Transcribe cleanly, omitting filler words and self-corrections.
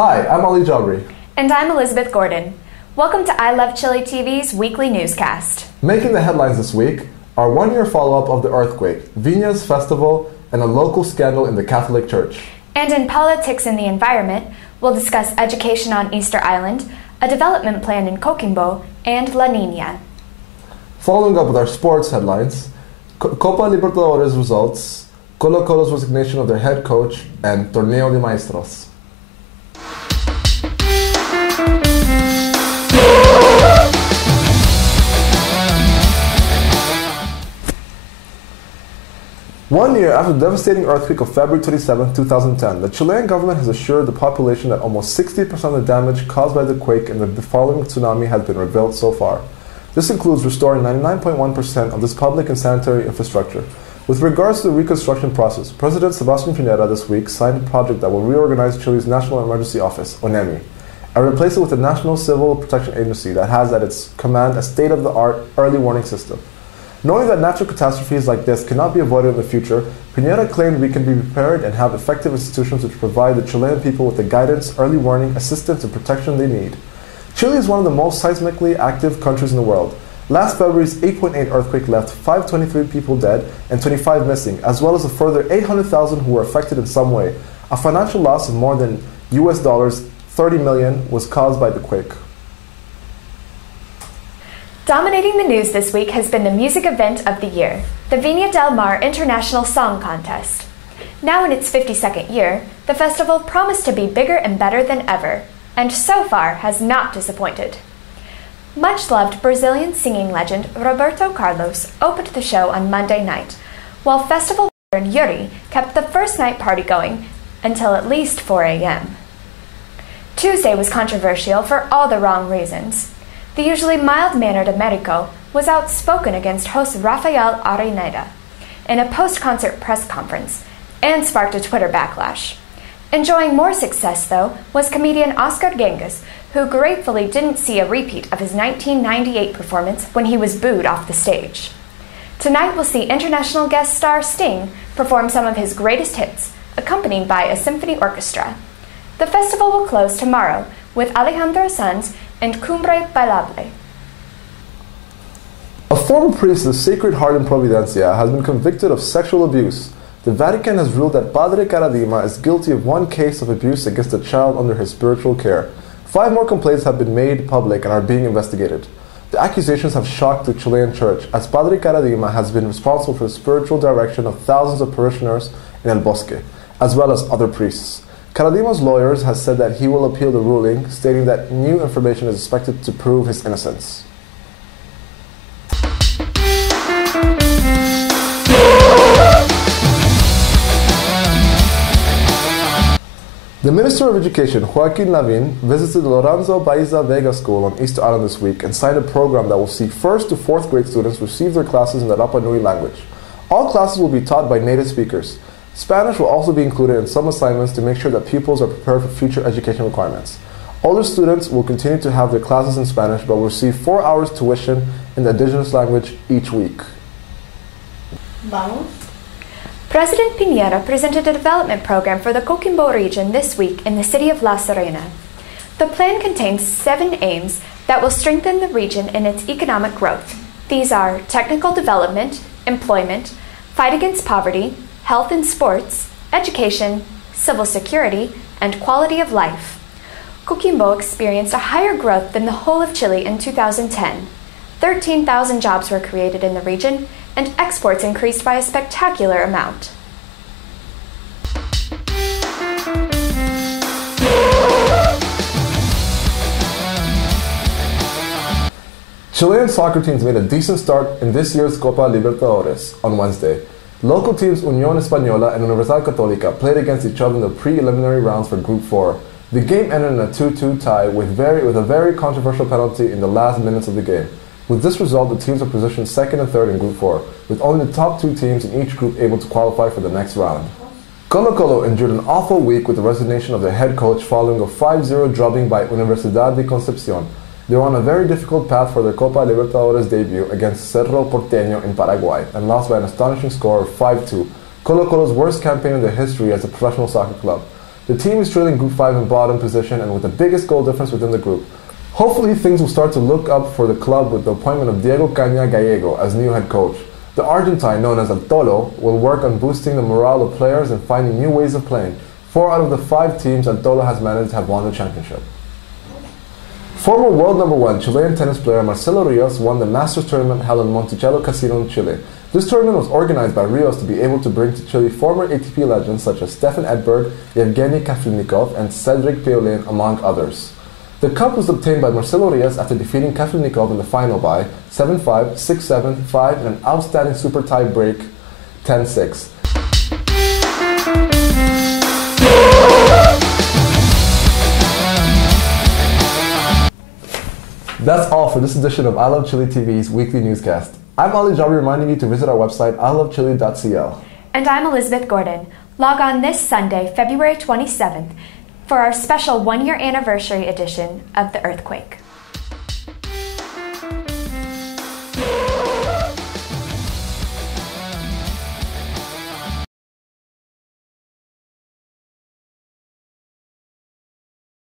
Hi, I'm Ali Jabri. And I'm Elizabeth Gordon. Welcome to I Love Chile TV's weekly newscast. Making the headlines this week are one-year follow-up of the earthquake, Viñas Festival, and a local scandal in the Catholic Church. And in politics and the environment, we'll discuss education on Easter Island, a development plan in Coquimbo, and La Niña. Following up with our sports headlines, Copa Libertadores results, Colo-Colo's resignation of their head coach, and Torneo de Maestros. One year after the devastating earthquake of February 27, 2010, the Chilean government has assured the population that almost 60% of the damage caused by the quake and the following tsunami has been rebuilt so far. This includes restoring 99.1% of this public and sanitary infrastructure. With regards to the reconstruction process, President Sebastián Piñera this week signed a project that will reorganize Chile's National Emergency Office, ONEMI, and replace it with a National Civil Protection Agency that has at its command a state-of-the-art early warning system. Knowing that natural catastrophes like this cannot be avoided in the future, Piñera claimed we can be prepared and have effective institutions which provide the Chilean people with the guidance, early warning, assistance, and protection they need. Chile is one of the most seismically active countries in the world. Last February's 8.8 earthquake left 523 people dead and 25 missing, as well as a further 800,000 who were affected in some way. A financial loss of more than US$ 30 million was caused by the quake. Dominating the news this week has been the music event of the year, the Viña del Mar International Song Contest. Now in its 52nd year, the festival promised to be bigger and better than ever, and so far has not disappointed. Much-loved Brazilian singing legend Roberto Carlos opened the show on Monday night, while festival veteran Yuri kept the first night party going until at least 4 a.m. Tuesday was controversial for all the wrong reasons. The usually mild-mannered Americo was outspoken against host Rafael Areneda in a post-concert press conference and sparked a Twitter backlash. Enjoying more success, though, was comedian Oscar Genges, who gratefully didn't see a repeat of his 1998 performance when he was booed off the stage. Tonight we'll see international guest star Sting perform some of his greatest hits, accompanied by a symphony orchestra. The festival will close tomorrow with Alejandro Sanz and Cumbre Bailable. A former priest of the Sacred Heart in Providencia has been convicted of sexual abuse. The Vatican has ruled that Padre Caradima is guilty of one case of abuse against a child under his spiritual care. 5 more complaints have been made public and are being investigated. The accusations have shocked the Chilean church, as Padre Caradima has been responsible for the spiritual direction of thousands of parishioners in El Bosque, as well as other priests. Caradima's lawyers have said that he will appeal the ruling, stating that new information is expected to prove his innocence. The Minister of Education, Joaquin Lavín, visited the Lorenzo Baiza Vega School on Easter Island this week and signed a program that will see 1st to 4th grade students receive their classes in the Rapa Nui language. All classes will be taught by native speakers. Spanish will also be included in some assignments to make sure that pupils are prepared for future education requirements. Older students will continue to have their classes in Spanish but will receive 4 hours tuition in the indigenous language each week. Vamos. President Piñera presented a development program for the Coquimbo region this week in the city of La Serena. The plan contains 7 aims that will strengthen the region in its economic growth. These are technical development, employment, fight against poverty, health and sports, education, civil security, and quality of life. Coquimbo experienced a higher growth than the whole of Chile in 2010. 13,000 jobs were created in the region, and exports increased by a spectacular amount. Chilean soccer teams made a decent start in this year's Copa Libertadores on Wednesday. Local teams Unión Española and Universidad Católica played against each other in the preliminary rounds for Group 4. The game ended in a 2-2 tie with a very controversial penalty in the last minutes of the game. With this result, the teams are positioned 2nd and 3rd in Group 4, with only the top 2 teams in each group able to qualify for the next round. Colo-Colo endured an awful week with the resignation of their head coach following a 5-0 drubbing by Universidad de Concepción. They were on a very difficult path for their Copa Libertadores debut against Cerro Porteño in Paraguay and lost by an astonishing score of 5-2, Colo-Colo's worst campaign in their history as a professional soccer club. The team is trailing Group 5 in bottom position and with the biggest goal difference within the group. Hopefully things will start to look up for the club with the appointment of Diego Caña Gallego as new head coach. The Argentine, known as El Tolo, will work on boosting the morale of players and finding new ways of playing. 4 out of the 5 teams El Tolo has managed have won the championship. Former world number 1 Chilean tennis player Marcelo Rios won the Masters tournament held in Monticello Casino in Chile. This tournament was organized by Rios to be able to bring to Chile former ATP legends such as Stefan Edberg, Yevgeny Kafelnikov, and Cedric Pioulin, among others. The cup was obtained by Marcelo Rios after defeating Kafelnikov in the final by 7-5, 6-7, 5, and an outstanding super tie break 10-6. That's all for this edition of I Love Chile TV's weekly newscast. I'm Ali Jabi reminding you to visit our website ilovechile.cl. And I'm Elizabeth Gordon. Log on this Sunday, February 27th, for our special one-year anniversary edition of The Earthquake.